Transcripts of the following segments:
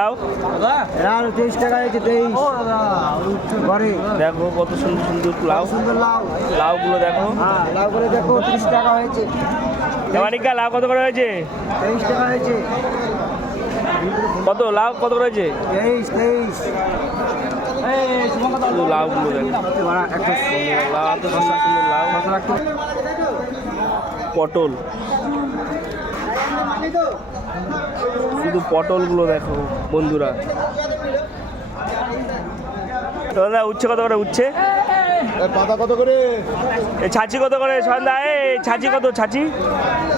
লাউ 23 টাকা হয়েছে 23 ঘরে দেখো কত সুন্দর সুন্দর লাউ সুন্দর লাউ লাউগুলো দেখো। হ্যাঁ লাউ করে দেখো 30 টাকা হয়েছে মানিকা লাউ কত করে হয়েছে? 23 টাকা হয়েছে কত লাউ কত করে হয়েছে? 23 শুধু লাউগুলো দেখো, একটা লাউ এত সুন্দর সুন্দর লাউ। পটল, শুধু পটলগুলো দেখো বন্ধুরা। দাদা উচ্ছে কত করে? উচ্ছে পাতা কত করে? ছাঁচি কত করে? সন্ধ্যা ছাঁচি কত? ছাঁচি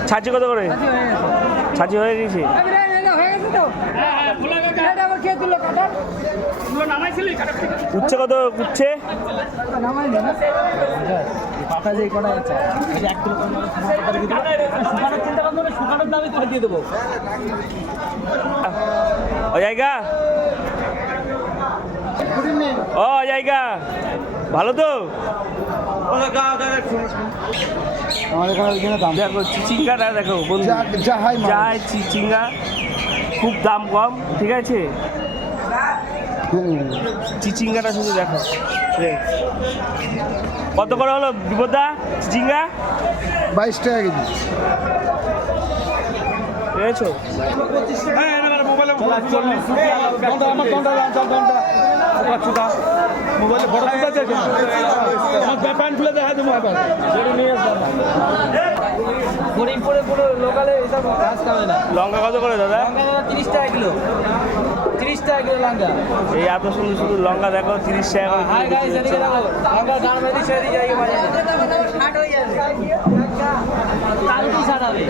ছাঁচি কত করে? ছাঁচি হয়ে গেছে। উচ্ছে কত? উচ্ছে ও জায়গা ও জায়গা ভালো তো? দেখো চিচিঙ্গাটা দেখো বন্ধু, যাই চিচিঙ্গা খুব দাম কম, ঠিক আছে? চিচিঙ্গাটা শুধু দেখো কত করে হলো বিপদা? চিচিঙ্গা 22 টাকা কেজি পেয়েছো? লঙ্কা কত করে দাদা? 30 টাকা কিলো 30 টাকা কিলো লঙ্কা। এই এত সুন্দর সুন্দর লঙ্কা দেখো 30 টাকা করে হাই গাইস এদিকে দেখো লঙ্কা দাম বেশি ছেড়ে দিয়ে যাই বাজারে। 60 হয়ে যাবে। কালকে 60 হবে।